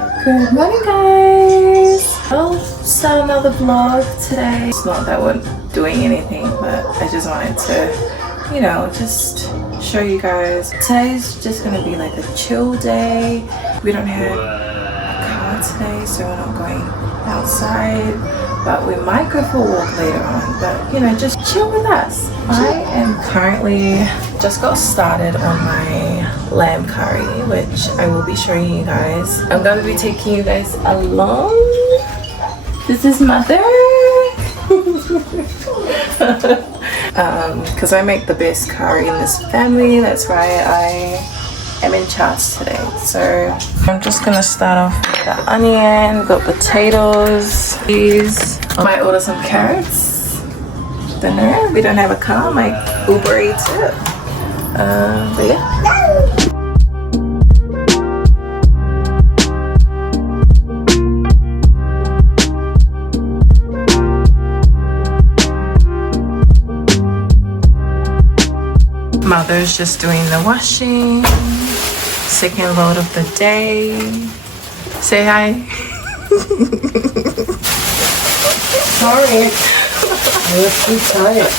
Good morning, guys. I'll start another vlog today. It's not that we're doing anything, but I just wanted to, you know, just show you guys. Today's just gonna be like a chill day. We don't have a car today, so we're not going outside, but we might go for a walk later on. But you know, just chill with us. I am currently just got started on my lamb curry, which I will be showing you guys. I'm going to be taking you guys along. This is Mother. Because I make the best curry in this family, that's why I am in charge today. So I'm just gonna start off with the onion. We've got potatoes. These. I might order some carrots. Don't know. We don't have a car. My Uber Eats it. But yeah. Mother's just doing the washing. Second load of the day. Say hi. Sorry. I was too tired.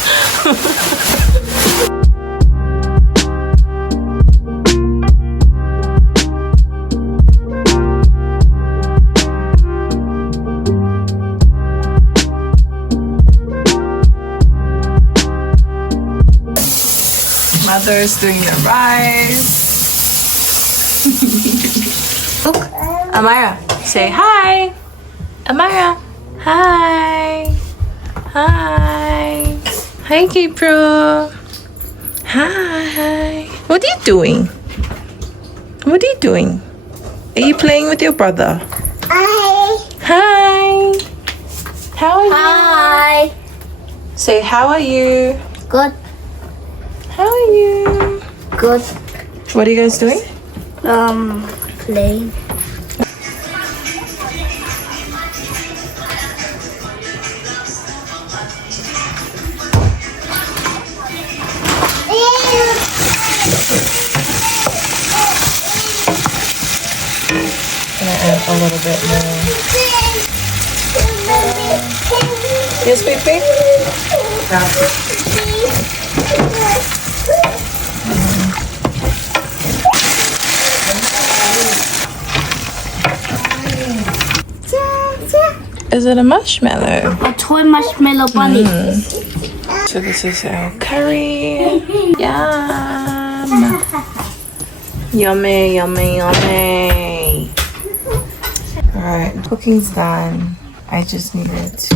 Mother's doing the rice. Look, Amara, say hi. Amara, hi. Hi. Hi, Gabriel. Hi. What are you doing? What are you doing? Are you playing with your brother? Hi. Hi. How are you? Hi. Say, how are you? Good. How are you? Good. What are you guys doing? Playing. Gonna add a little bit more. Yes, baby? Is it a marshmallow? A toy marshmallow bunny. So this is our curry. Yum. Yummy, yummy, yummy. Alright, cooking's done. I just needed to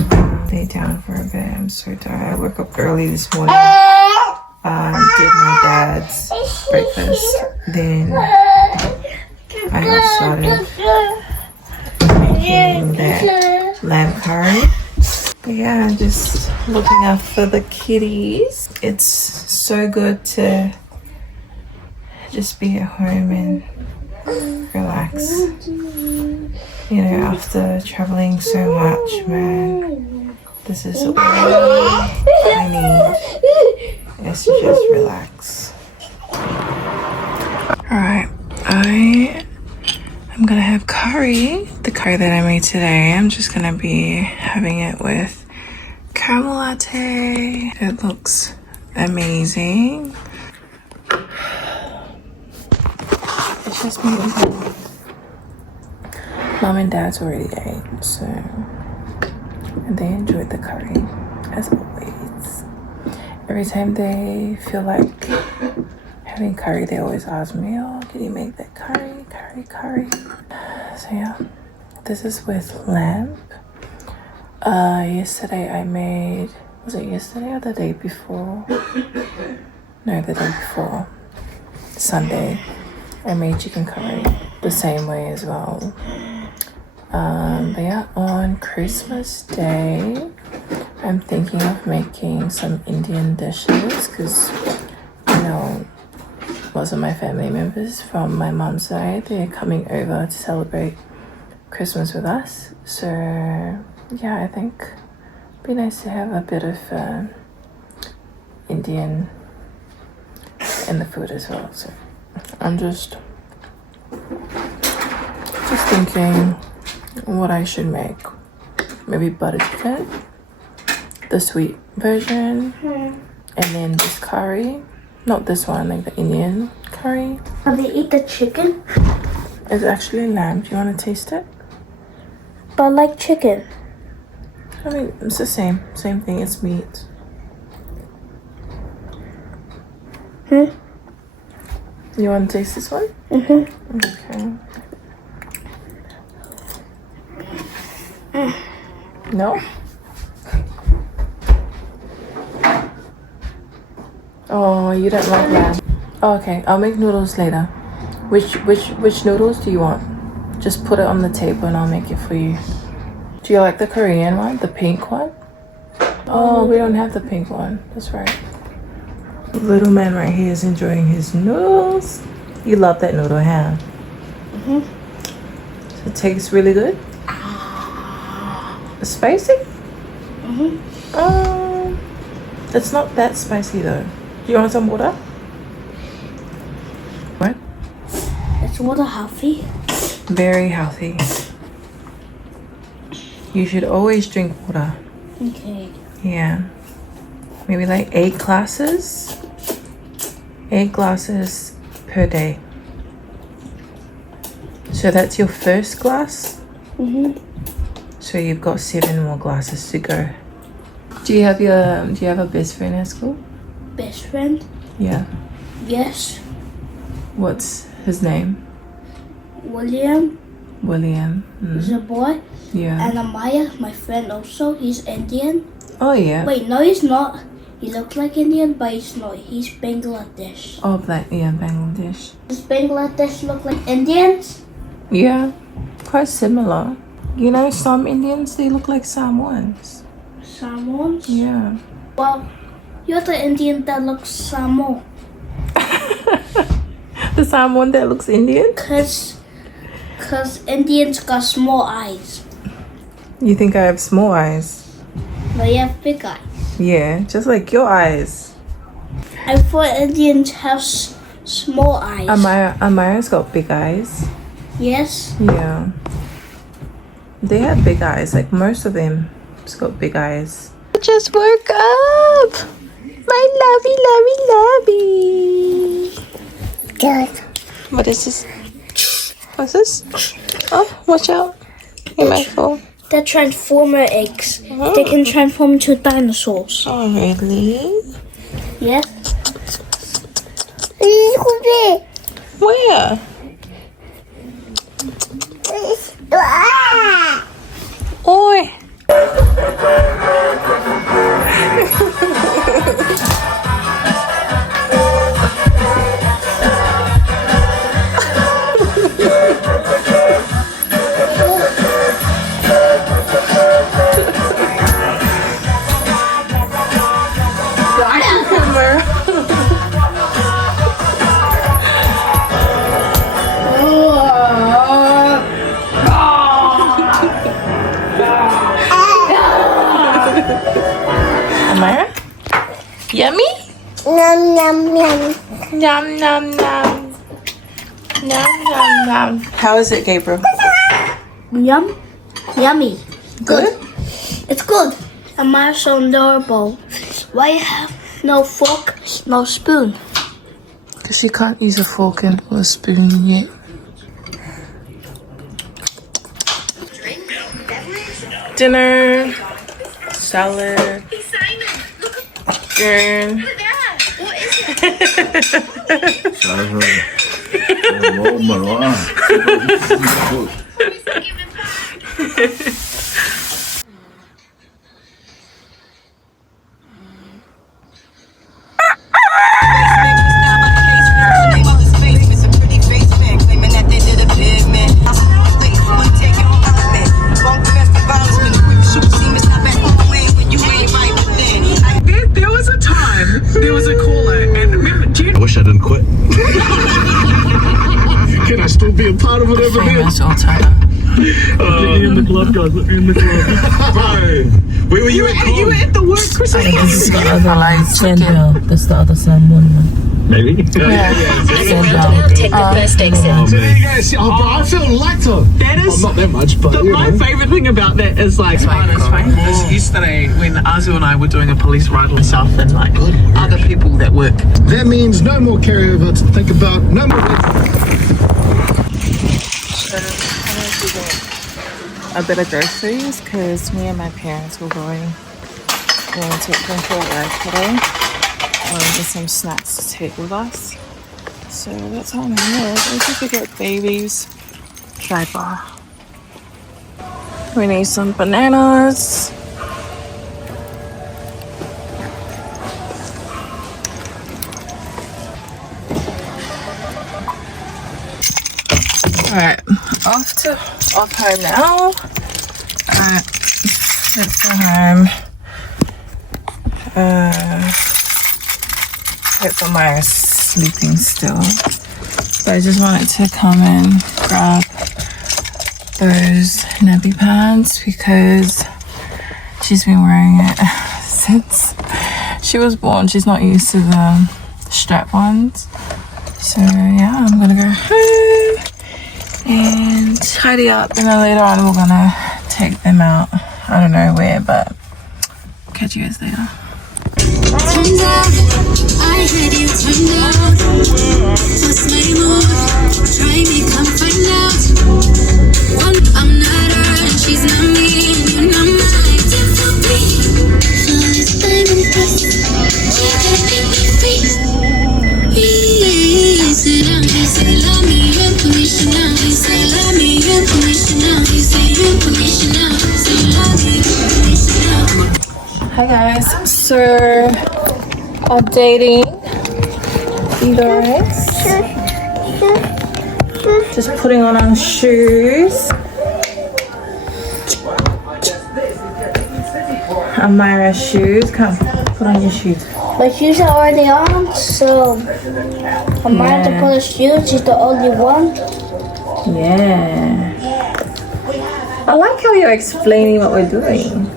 lay down for a bit. I'm so tired. I woke up early this morning. Did my dad's breakfast. Then I got started making that lamb curry. But yeah, I'm just looking after the kitties. It's so good to just be at home and relax. You know, after traveling so much, man, this is all I need, is to just relax. Alright, I'm gonna have curry. The curry that I made today, I'm just gonna be having it with caramel latte. It looks amazing. It's just beautiful. Mom and Dad's already ate, so and they enjoyed the curry as always. Every time they feel like having curry, they always ask me, "Oh, can you make that curry?" So yeah, this is with lamb. Yesterday I made, was it yesterday or the day before? No, the day before. Sunday, I made chicken curry the same way as well. But yeah, on Christmas Day, I'm thinking of making some Indian dishes because, you know, most of my family members from my mom's side, they're coming over to celebrate Christmas with us. So yeah, I think it'd be nice to have a bit of Indian in the food as well. So I'm just thinking what I should make. Maybe butter chicken, the sweet version, and then this curry. Not this one, like the Indian curry. Have they eat the chicken? It's actually lamb. Do you want to taste it? But I like chicken. I mean, it's the same thing. It's meat. You want to taste this one? Okay. No? Oh, you don't like lamb. Oh, okay, I'll make noodles later. Which noodles do you want? Just put it on the table and I'll make it for you. Do you like the Korean one? The pink one? Oh, we don't have the pink one. That's right. Little man right here is enjoying his noodles. You love that noodle, huh? So it tastes really good? It's spicy? It's not that spicy though. Do you want some water? What? Is water healthy? Very healthy. You should always drink water. Okay. Yeah. Maybe like 8 glasses. 8 glasses per day. So that's your first glass? So you've got 7 more glasses to go. Do you have a best friend at school? Best friend? Yeah. Yes. What's his name? William is a boy. Yeah. And Amaya, my friend also, he's Indian. Oh yeah. Wait, no he's not. He looks like Indian, but he's not. He's Bangladesh. Oh, Bangladesh. Does Bangladesh look like Indians? Yeah, quite similar. You know, some Indians, they look like Samoans. Samoans? Yeah. Well, you're the Indian that looks Samoan. The Samoan that looks Indian? Cause Indians got small eyes. You think I have small eyes? But you have big eyes. Yeah, just like your eyes. I thought Indians have small eyes. Amaya's got big eyes. Yes? Yeah. They have big eyes, like most of them just got big eyes. I just woke up! My lovey. Good. What is this? What's this? Oh, watch out. You might fall. They're transformer eggs. They can transform into dinosaurs. Oh, really? Yes? Where? Oi! Amara? Yummy? Nom nom nom. Nom nom nom. Nom nom nom. How is it, Gabriel? Yum. Yummy. Good? It's good. Am I so adorable? Why you have no fork, no spoon? Because you can't use a fork and a spoon yet. Dinner. Salad. Girl. There was a caller, and remember, I wish I didn't quit. Can I still be a part of it over there? Famous Old Timer. Let me in the club, guys. Let me in the club. Bye. Where were you at? You were at the work Christmas party. This is the other Sandhill. That's the other Samoan one. Maybe. Sandhill. Take the first exit. So there you go. See, oh, bro, I feel lighter. That is not that much, but my favourite thing about that is like it's fine. Because yesterday when Azu and I were doing a police ride and stuff, and like other people that work. that means no more carryover to think about. No more. A bit of groceries because me and my parents were going to take them for a ride today. Get some snacks to take with us. So that's all my meals. I think we get babies. Tripod. We need some bananas. Alright, off home now. Let's go home. Hope that Maya's sleeping still. But I just wanted to come and grab those nappy pants because she's been wearing it since she was born. She's not used to the strap ones. So yeah, I'm gonna go home and tidy up, and then later on we're gonna take them out. I don't know where, but catch you guys later. Turned out, I had you turned out. Just my mood. Try me, come find out. One, I'm not her, and she's not me, and you're not mine. Different me. Flawless diamond dust. She can make me free. He said, love me, unconditional. He said, love me, unconditional. He said, unconditional. Say, love me, unconditional. Hi guys, so updating you guys. Just putting on our shoes. Amira's shoes. Come, put on your shoes. My shoes are already on, so I'm going to put the shoes. She's the only one. Yeah. I like how you're explaining what we're doing.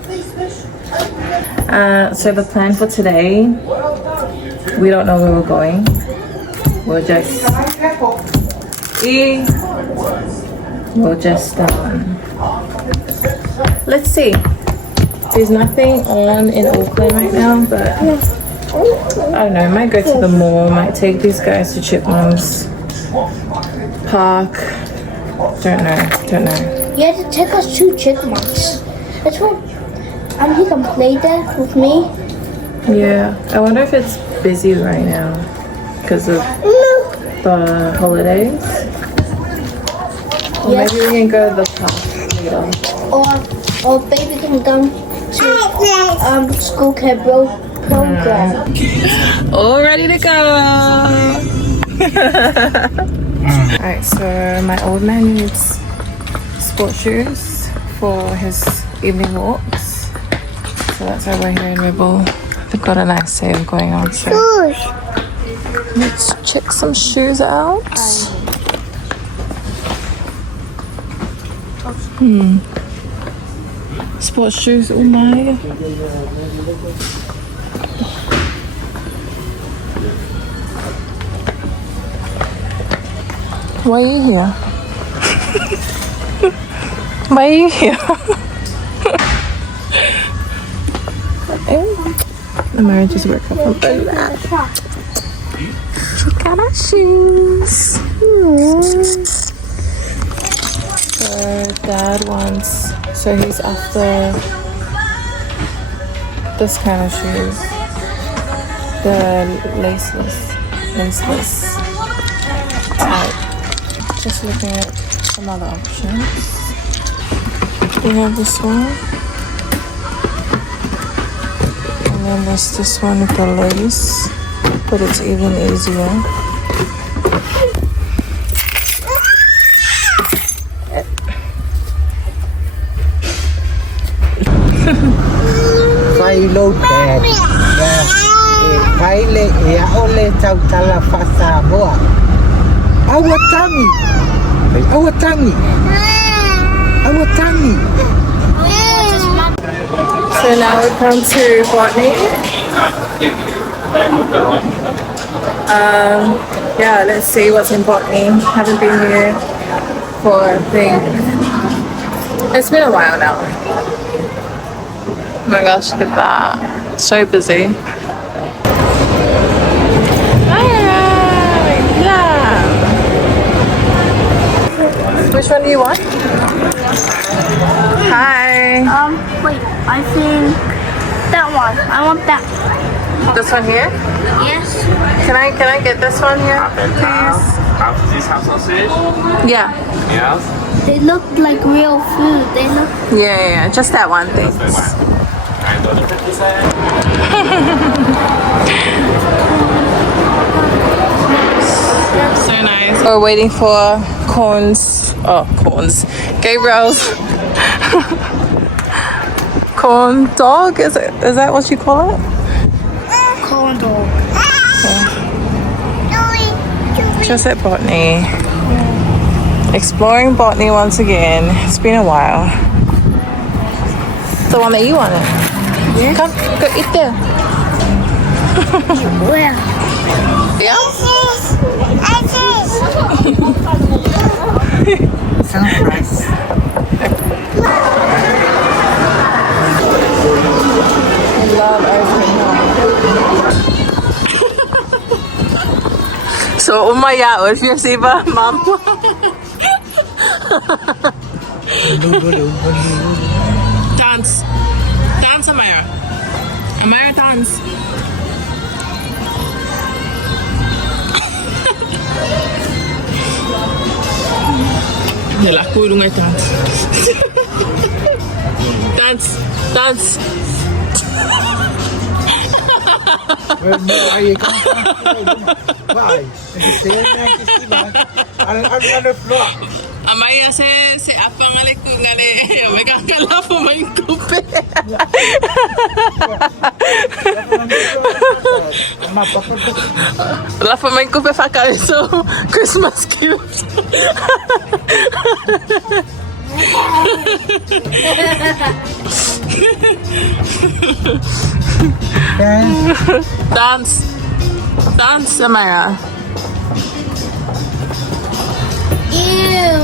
So the plan for today, we don't know where we're going. We'll just let's see. There's nothing on in Auckland right now, but I don't know, I might go to the mall, might take these guys to Chipmum's Park. Don't know. You have to take us to Chipmunks. That's what. He can play there with me. Yeah, I wonder if it's busy right now because of the holidays. Or Yes. maybe we can go to the park later. Or baby can come to school camp program. All ready to go. Alright, so my old man needs sport shoes for his evening walks. So that's why we're here in Rebel. They've got a nice sale going on, so let's check some shoes out. Sports shoes, oh my. Why are you here? Why are you here? The marriage is working from that. Check out our shoes. So dad wants, so he's after this kind of shoes. The laceless type. Just looking at some other options. We have this one. And then there's this one with the lace, but it's even easier. Low dad. Kaile e ole tautala fasa boa. Awatangi. So now Now we've come to Botany. Yeah, let's see what's in Botany. Haven't been here for, I think, it's been a while now. Oh my gosh, look at that. So busy. Yeah. Which one do you want? Hi. Wait, I think that one. I want that. This one here? Yes. Can I get this one here, please? This half sausage. Yeah. Yes. They look like real food. They look. Yeah. Just that one thing. And the 50%. So nice. We're waiting for corns. Oh, corns. Gabriel's corn dog. Is that what you call it? Corn dog. Just at Botany. Exploring Botany once again. It's been a while. The one that you wanted. Yes. Come, go eat there. Where? Yeah? I love ice cream. So, umayaon siya si ba, ma'am? Dance. Dance, Amaya. Amaya, dance. Nila, kulong ay dance. Dance. Dance. Why? Amaya se apang alay ko ngali. May kakala po may kupe. La pa may kupe fa so Christmas cute. Dance. Dance, Amaya. Ew.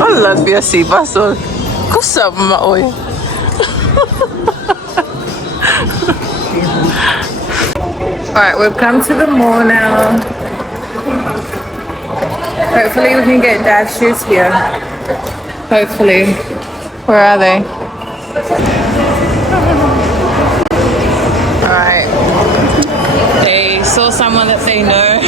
Wala siya si Basol. Kusap maoy. Alright, we've come to the mall now. Hopefully we can get Dad's shoes here. Hopefully. Where are they? Alright. They saw someone that they know.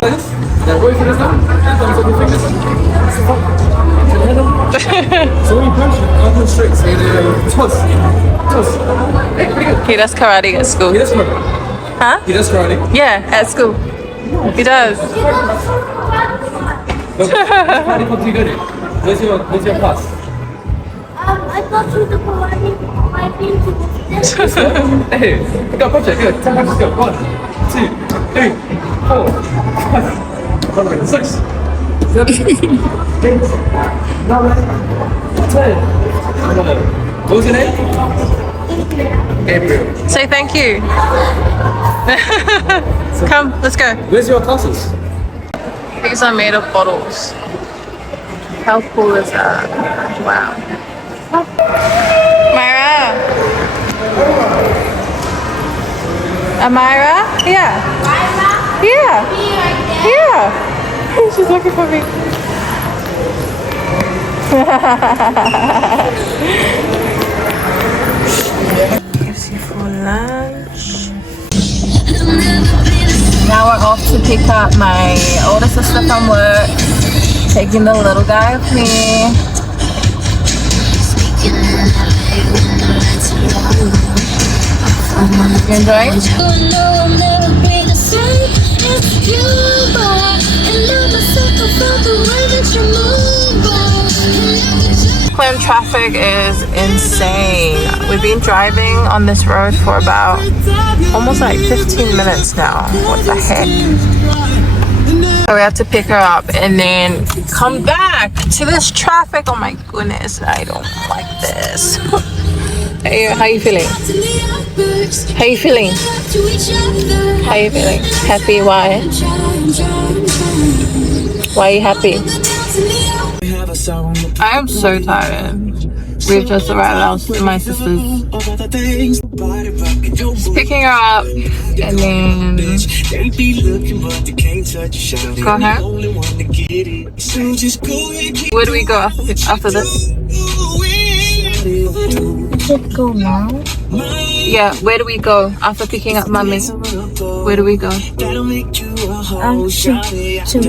He does karate at school. Huh? He does karate. Yeah, at school. He does. Where's your class? I thought you the karate. I've been to this. Hey, we got a project. Good. 10 punches go. 1, 2, 3, 4, 5, 6, 7, 8, 9, 10. What was your name? Gabriel. Say thank you. Come, let's go. Where's your classes? These are made of bottles. How cool is that? Wow. Myra. Amira? Yeah. Yeah. Yeah. She's looking for me. Gives you for lunch. Now we're off to pick up my older sister from work. Taking the little guy with me. You enjoying? Auckland traffic is insane. We've been driving on this road for about almost like 15 minutes now. What the heck? So we have to pick her up and then come back to this traffic. Oh my goodness, I don't like this. Hey, how you feeling? How you feeling? How you feeling? Happy? Why? Why are you happy? I am so tired. We've just arrived at my sister's. Picking her up and then go home. Where do we go after this? Go now. Yeah, where do we go after picking up Mummy? Where do we go? To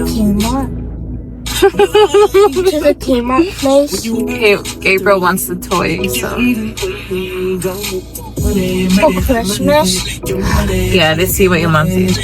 Kmart. To the Kmart place. Gabriel wants the toy, so. For Christmas. Yeah, let's see what your mom sees.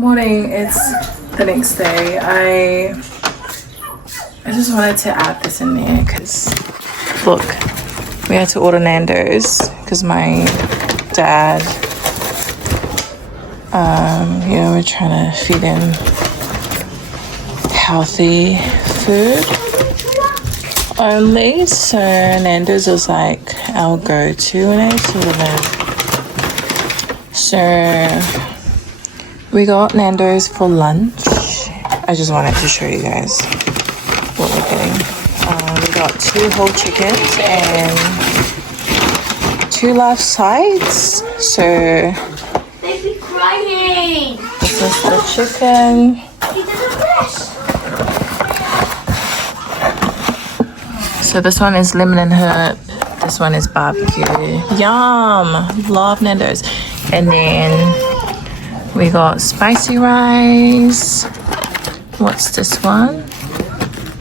Morning, it's the next day. I just wanted to add this in there because look, we had to order Nando's because my dad, you know, we're trying to feed him healthy food only, so Nando's is like our go-to when I sort of so we got Nando's for lunch. I just wanted to show you guys what we're getting. We got 2 whole chickens and 2 large sides. So They be crying. this is the chicken. So this one is lemon and herb. This one is barbecue. Yum! Love Nando's. And then we got spicy rice. What's this one?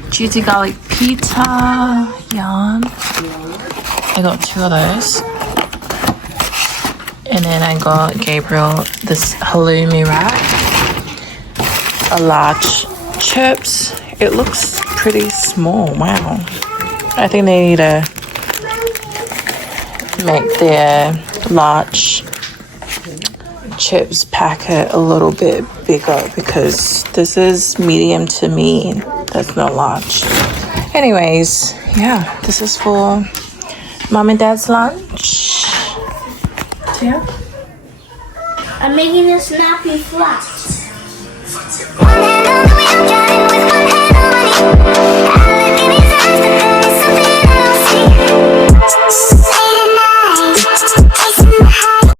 Juicy garlic pita. Yum. I got 2 of those. And then I got Gabriel this halloumi wrap. A large chips. It looks pretty small. Wow. I think they need to make their large chips packet a little bit bigger because this is medium to me. That's not large. Anyways, yeah, this is for Mom and Dad's lunch. So yeah. I'm making a snappy flat.